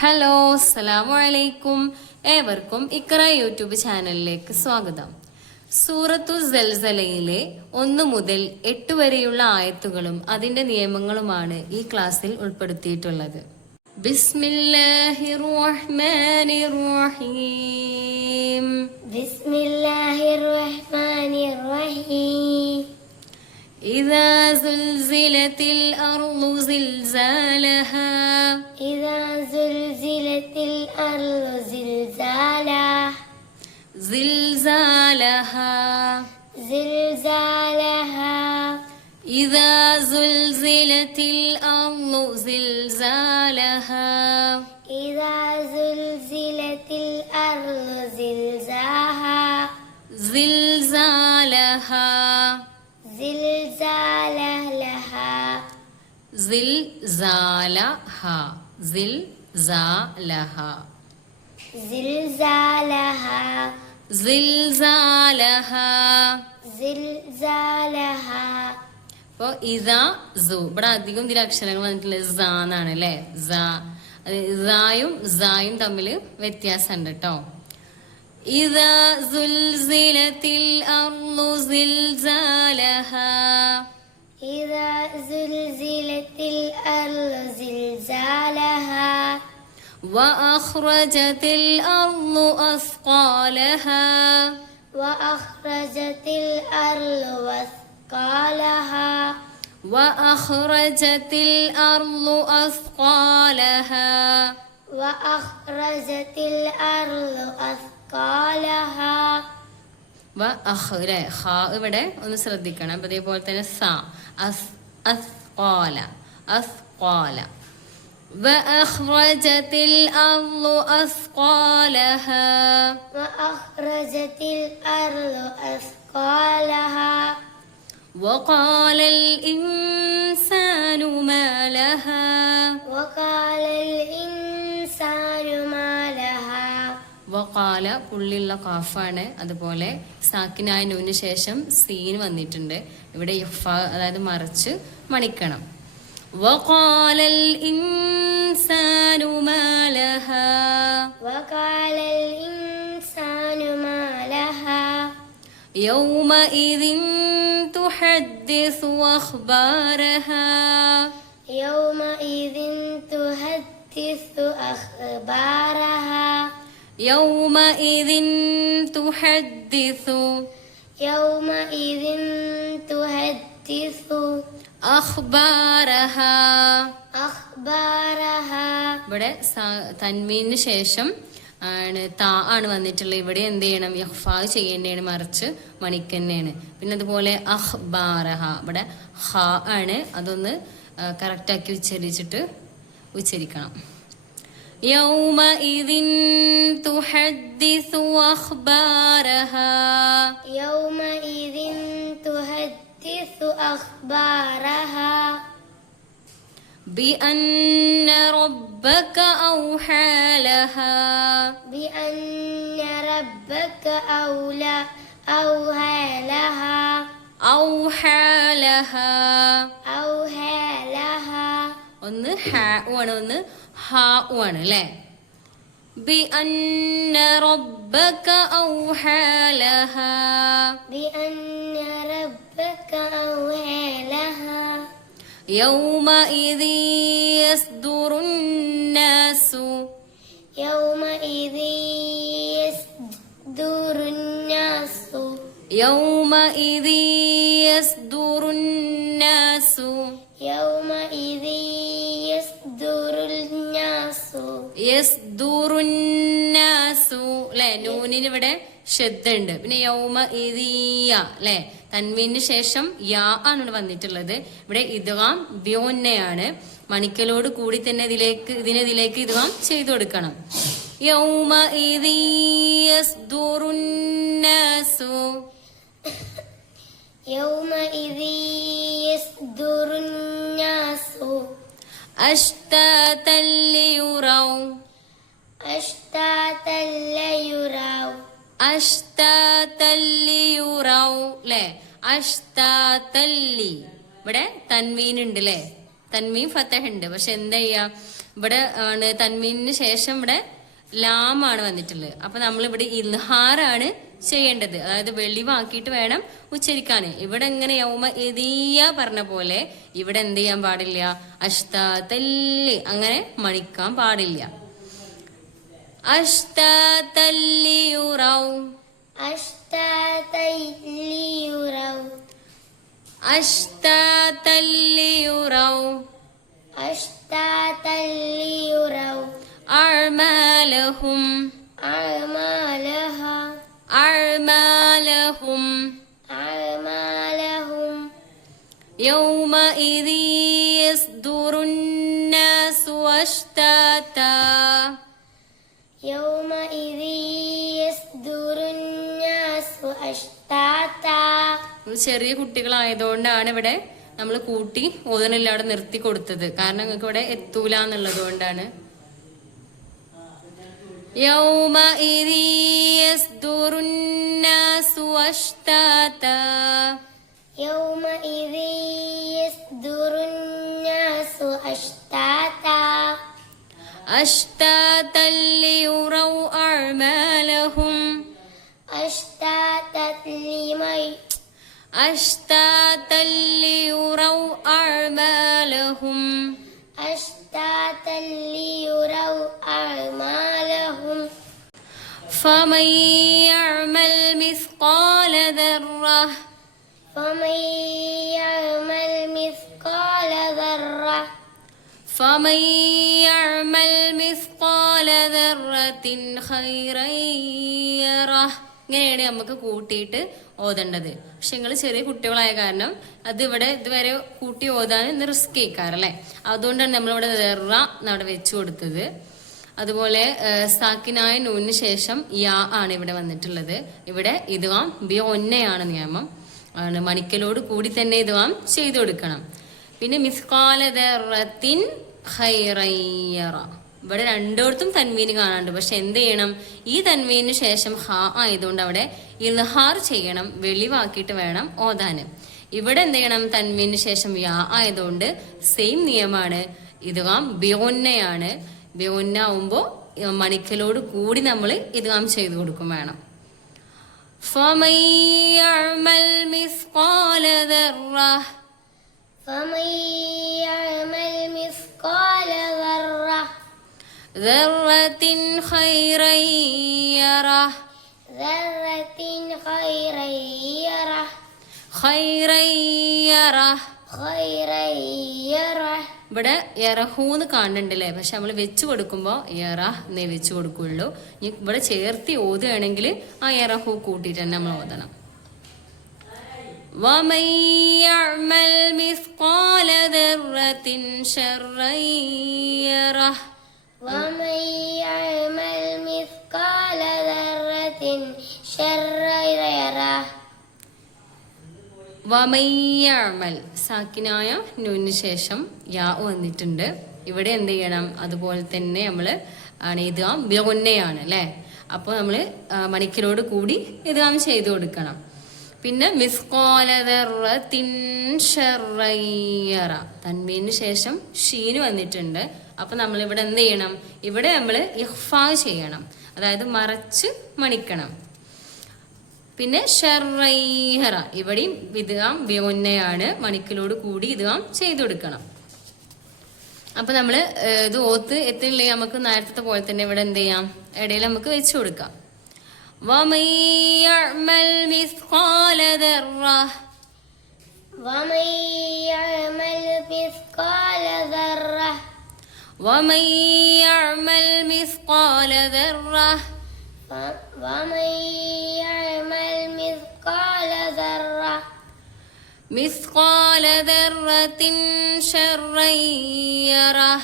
Hello, അസ്സലാമു അലൈക്കും. ഏവർക്കും ഇക്ര യൂട്യൂബ് ചാനലിലേക്ക് സ്വാഗതം. സൂറത്തു സൽസലയിലെ 1 മുതൽ 8 വരെയുള്ള ആയത്തുകളും അതിന്റെ നിയമങ്ങളുമാണ് ഈ ക്ലാസ്സിൽ ഉൾപ്പെടുത്തിയിട്ടുള്ളത്. ബിസ്മില്ലാഹിർ റഹ്മാനിർ റഹീം. ബിസ്മില്ലാഹിർ റഹ്മാനിർ റഹീം. إذا زلزلت الأرض زلزالها إذا زلزلت الأرض زلزالها زلزالها زلزالها إذا زلزلت الأرض زلزالها إذا زلزلت الأرض زلزالها زلزالها زلزالها زلزالها زلزالها زلزالها زلزالها زلزالها. അപ്പൊ ഇതാ സു ഇവിടെ അധികം ഇതിൽ അക്ഷരങ്ങൾ വന്നിട്ടുള്ള സ എന്നാണ് അല്ലെ. സായും തമ്മിൽ വ്യത്യാസമുണ്ട് കേട്ടോ. إذا زلزلت الأرض زلزالها إذا زلزلت الأرض زلزالها وأخرجت الأرض أثقالها وأخرجت الأرض أثقالها وأخرجت الأرض أثقالها وأخرجت الأرض أثقالها ഇവിടെ ഒന്ന് ശ്രദ്ധിക്കണം. അപ്പൊ അതേപോലെ തന്നെ സ അസ്ഖാല അസ്ഖാല وأخرجت الأرض أثقالها وأخرجت الأرض أثقالها وقال الإنسان ما لها وقال الإنسان ما لها. വഖാല പുള്ളിയുള്ള കാഫാണ്. അതുപോലെ സാക്കിനായ നൂന് ശേഷം സീൻ വന്നിട്ടുണ്ട്. ഇവിടെ യഫ അതായത് മറിച്ച് മണിക്കണം. وقال الإنسان ما لها وقال الإنسان ما لها يومئذ تحدث أخبارها يومئذ تحدث أخبارها يومئذ تحدث يومئذ تحدث أخبارها أخبارها. ഇവിടെ തൻവീന് ശേഷം ആണ് താ ആണ് വന്നിട്ടുള്ളത്. ഇവിടെ എന്ത് ചെയ്യണം? ഇഖ്ഫാ ചെയ്യേണ്ടതാണ്, മറിച്ച് മണിക്കന്നെയാണ്. പിന്നെ അതുപോലെ അഖ്ബാറഹ ഇവിടെ ഹ ആണ്, അതൊന്ന് കറക്റ്റാക്കി ഉച്ചരിക്കണം. يومئذ تحدث أخبارها يومئذ تحدث أخبارها بأن ربك أوحى لها بأن ربك أوحى لها أوحى لها أوحى لها. ഒന്ന് ഹ ആണ്, ഒന്ന് ഹ ആണ് അല്ലേ. بأن ربك أوحى لها بأن ربك أوحى لها يومئذ يصدر الناس يومئذ يصدر الناس يومئذ يصدر الناس يومئذ يصدر الناس يصدر الناس അല്ലെ. നൂനിന് ഇവിടെ ഷദ്ദ ഉണ്ട്. പിന്നെ യൗമ ഇദിയ അല്ലെ, തൻവീന് ശേഷം യാ ആണ് വന്നിട്ടുള്ളത്. ഇവിടെ ഇദ്ഗാം ബിയോന്നയാണ്. മണിക്കലോട് കൂടി തന്നെ ഇതിലേക്ക് ഇദ്ഗാം ചെയ്തു കൊടുക്കണം. യൗമ ഇദി യസ്ദുറു الناس يومئذ يصدر الناس أشتاتا ليروا أشتاتا ليروا أشتاتا ليروا ല്ലേ. അഷ്താത്തല്ലി ഇവിടെ തൻവീൻ ഉണ്ട് അല്ലേ. തൻവീൻ ഫതഹ് ഉണ്ട്. പക്ഷെ എന്താ ചെയ്യാ? ഇവിടെ ആണ് തൻവീനിന് ശേഷം ഇവിടെ ലാമാണ് വന്നിട്ടുള്ളത്. അപ്പൊ നമ്മൾ ഇവിടെ ഇൽഹാറാണ് ചെയ്യേണ്ടത്, അതായത് വെളിവാക്കിയിട്ട് വേണം ഉച്ചരിക്കാൻ. ഇവിടെ എങ്ങനെ യൗമ ഇദിയ പറഞ്ഞ പോലെ ഇവിടെ എന്ത് ചെയ്യാൻ പാടില്ല, അഷ്താതല്ലി അങ്ങനെ മണിക്കാൻ പാടില്ല. അഷ്താതല്ലി യുറൗ, അഷ്താതല്ലി യുറൗ, അഷ്താതല്ലി യുറൗ, അഷ്താതല്ലി യുറൗ, അഅ്മാലഹും, അഅ്മാലഹ, അഅ്മാലഹും, അഅ്മാലഹും, യൗമഇദി യസ്ദുറുന്നാസു അഷ്താതാ, യൗമഇദി യസ്ദുറുന്നാസു അഷ്താതാ. ചെറിയ കുട്ടികളായതുകൊണ്ടാണ് ഇവിടെ നമ്മൾ കൂട്ടി ഓതനില്ല അവിടെ നിർത്തി കൊടുത്തത്, കാരണം നിങ്ങൾക്ക് ഇവിടെ എത്തൂല എന്നുള്ളത് കൊണ്ടാണ്. യൗമഇദി യസ്ദുറുന്നാസു അഷ്താതാ, യൗമഇദി യസ്ദുറുന്നാസു അഷ്താതാ, അഷ്താതൻ ലിയുറൗ അഅ്മാലഹും, അഷ്താതൻ ലിമൈ, അഷ്താതൻ ലിയുറൗ അഅ്മാലഹും, അഷ്താതൻ ലിയുറൗ അഅ്മാലഹും. ഫമൻ യഅ്മൽ മിസ്ഖാല ദർറഹ, ഫമൻ യഅ്മൽ മിസ്ഖാല ദർറഹ, ഫമൻ യഅ്മൽ മിസ്ഖാല ദർറത്തിൻ ഖൈറൻ യറഹ. ഇങ്ങനെയാണ് നമുക്ക് കൂട്ടിയിട്ട് ഓതേണ്ടത്. പക്ഷെ നിങ്ങൾ ചെറിയ കുട്ടികളായ കാരണം അത് ഇവിടെ ഇതുവരെ കൂട്ടി ഓതാൻ ഇന്ന് റിസ്ക് ആയിക്കാറല്ലേ, അതുകൊണ്ടാണ് നമ്മളിവിടെ ദർറ എന്നവിടെ വെച്ചു കൊടുത്തത്. അതുപോലെ സാക്കിനായ നൂനിന് ശേഷം യാ ആണ് ഇവിടെ വന്നിട്ടുള്ളത്. ഇവിടെ ഇദ്ഗാം ബി ഒന്നയാണ് നിയമം, ആണ് മണിക്കലോട് കൂടി തന്നെ ഇദ്ഗാം ചെയ്തു കൊടുക്കണം. പിന്നെ മിസ്കാല ദർറത്തിൻ ഖൈറൻ യറ, ഇവിടെ രണ്ടിടത്തും തൻവീന് കാണാണ്ട്. പക്ഷെ എന്ത് ചെയ്യണം, ഈ തൻവീന് ശേഷം ഹ ആയതുകൊണ്ട് അവിടെ ഇൽഹാർ ചെയ്യണം, വെളിവാക്കിയിട്ട് വേണം ഓതാന്. ഇവിടെ എന്ത് ചെയ്യണം, തൻവീന് ശേഷം യാ ആയതുകൊണ്ട് സെയിം നിയമമാണ്, ഇദ്ഗാം ബിയൊന്നയാണ്. ബിയൊന്ന ആവുമ്പോ മണിക്കലോട് കൂടി നമ്മൾ ഇദ്ഗാം ചെയ്തു കൊടുക്കും വേണം. ഫമൻ യഅ്മൽ മിസ്ഖാല ദർറഹ, ഫമൻ യഅ്മൽ മിസ്ഖാല ദർറഹ, ദർറത്തിൻ ഖൈറൻ യറഹ, ദർറത്തിൻ ഖൈറൻ യറഹ, ഖൈറൻ യറഹ. ഖൈറൻ യറഹ. ഇവിടെ യറഹൂന്ന് കാണുന്നുണ്ടല്ലേ, പക്ഷെ നമ്മൾ വെച്ച് കൊടുക്കുമ്പോൾ യറഹ് എന്നേ വെച്ച് കൊടുക്കുള്ളൂ. ഇനി ഇവിടെ ചേർത്തി ഓതുകയാണെങ്കിൽ ആ യറഹു കൂട്ടിയിട്ട് തന്നെ നമ്മൾ ഓതണം. വമൻ യഅ്മൽ മിസ്ഖാല ദർറത്തിൻ ശർറൻ യറഹ്, വമൻ യഅ്മൽ മിസ്ഖാല ദർറത്തിൻ ശർറൻ യറഹ. വമൻ യഅ്മൽ സാക്കിനായ നൂനിന് ശേഷം യാ വന്നിട്ടുണ്ട്. ഇവിടെ എന്ത് ചെയ്യണം, അതുപോലെ തന്നെ നമ്മൾ ആണ് ഇദ്ഗാം ബിഗുന്നയാണ് അല്ലേ, അപ്പോൾ നമ്മൾ മണിക്കലോട് കൂടി ഇദ്ഗാം ചെയ്തു കൊടുക്കണം. പിന്നെ മിസ്ഖാല ദർറത്തിൻ ശർറൻ യറ, തൻവീന് ശേഷം ഷീന് വന്നിട്ടുണ്ട്. അപ്പൊ നമ്മൾ ഇവിടെ എന്ത് ചെയ്യണം, ഇവിടെ നമ്മൾ ഇഖ്ഫാ ചെയ്യണം, അതായത് മറച്ച് മണിക്കണം. പിന്നെ ശർറൻ യറ, ഇവിടെയും ഇദ്ഗാം ബിഗുന്നയാണ്, മണിക്കലോട് കൂടി ഇദ്ഗാം ചെയ്തു കൊടുക്കണം. അപ്പൊ നമ്മള് ഇത് ഓത്ത് എത്തില്ലേ, നമുക്ക് നേരത്തെ പോലെ തന്നെ ഇവിടെ എന്ത് ചെയ്യാം, ഇടയിൽ നമുക്ക് വെച്ചു കൊടുക്കാം. വമൻ യഅ്മൽ മിസ്ഖാല ദർറഹ, വമൻ യഅ്മൽ മിസ്ഖാല ദർറഹ, വമൻ യഅ്മൽ മിസ്ഖാല ദർറഹ, വമൻ യഅ്മൽ മിസ്ഖാല ദർറഹ, മിസ്ഖാല ദർറത്തിൻ ശർറൻ യറഹ,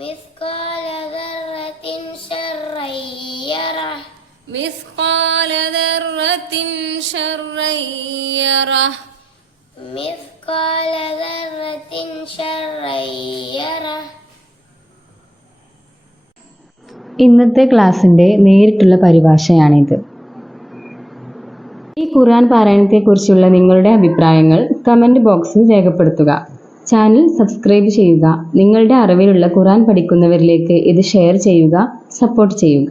മിസ്ഖാല ദർറത്തിൻ ശർറൻ യറഹ, മിസ്ഖാല ദർറത്തിൻ ശർറൻ യറഹ, മിസ്ഖാല ദർറത്തിൻ ശർറൻ യറഹ. ഇന്നത്തെ ക്ലാസ്സിന്റെ നേരിട്ടുള്ള പരിഭാഷയാണിത്. ഈ ഖുർആൻ പാരായണത്തെക്കുറിച്ചുള്ള നിങ്ങളുടെ അഭിപ്രായങ്ങൾ കമന്റ് ബോക്സിൽ രേഖപ്പെടുത്തുക. ചാനൽ സബ്സ്ക്രൈബ് ചെയ്യുക. നിങ്ങളുടെ അറിവിലുള്ള ഖുർആൻ പഠിക്കുന്നവരിലേക്ക് ഇത് ഷെയർ ചെയ്യുക, സപ്പോർട്ട് ചെയ്യുക.